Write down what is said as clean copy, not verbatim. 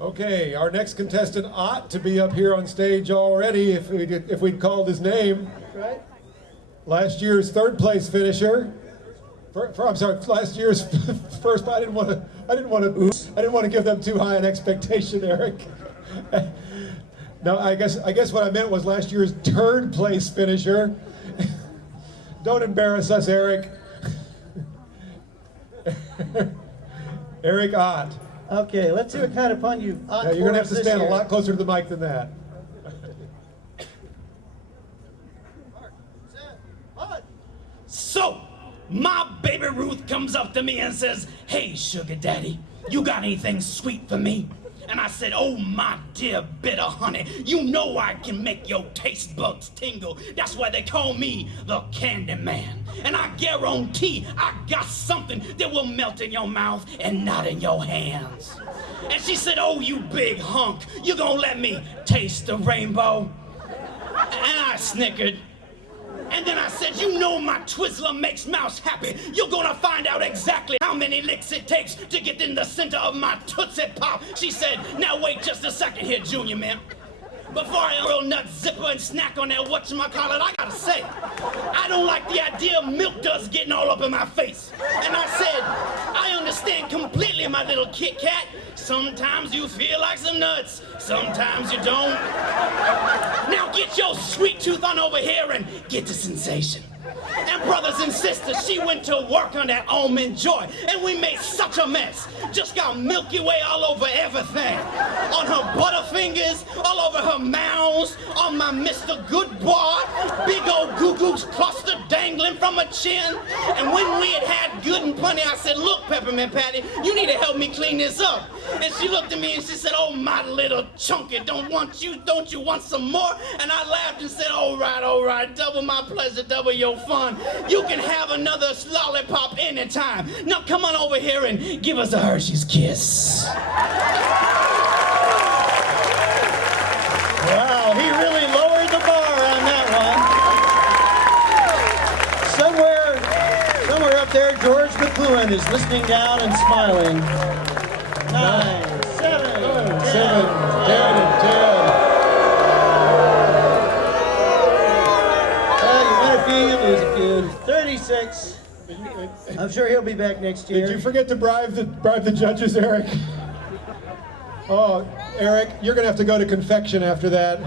Okay, our next contestant ought to be up here on stage already if we'd called his name. Right? Last year's third place finisher. I'm sorry, last year's first. I didn't want to give them too high an expectation, Eric. No, I guess what I meant was last year's third place finisher. Don't embarrass us, Eric. Erik Ott. Okay, let's see what kind of pun you ought Yeah, you're going to have to stand year. a lot closer to the mic than that. So, my baby Ruth comes up to me and says, "Hey, sugar daddy, you got anything sweet for me?" And I said, "Oh, my dear bit of honey, you know I can make your taste buds tingle. That's why they call me the Candy Man. And I guarantee I got something that will melt in your mouth and not in your hands." And she said, "Oh, you big hunk, you gonna let me taste the rainbow?" And I snickered. And then I said, "You know my Twizzler makes mouse happy. You're gonna find out exactly how many licks it takes to get in the center of my Tootsie Pop." She said, "Now wait just a second here, Junior man. Before I roll nut zipper and snack on that whatchamacallit, I gotta say, I don't like the idea of milk dust getting all up in my face." And I said, "I understand completely, my little Kit Kat. Sometimes you feel like some nuts, sometimes you don't. Now get your sweet tooth on over here and get the sensation." And brothers and sisters, she went to work on that almond joy, and we made such a mess. Just got Milky Way all over everything. On her butterfingers, all over her mouths, on my Mr. Good Boy, big old goo-goos cluster dangling from her chin. And when we had good and plenty, I said, "Look, Peppermint Patty, you need to help me clean this up." And she looked at me and she said, "Oh, my little chunky, don't you want some more?" And I laughed and said, all right, double my pleasure, double your fun. You can have another lollipop anytime. Now come on over here and give us a Hershey's kiss. Wow, he really lowered the bar on that one. Somewhere up there, George McLuhan is listening down and smiling. 9, 7, 10, and 10. You win a few, you lose a few. 36. I'm sure he'll be back next year. Did you forget to bribe the judges, Eric? Oh, Eric, you're going to have to go to confection after that.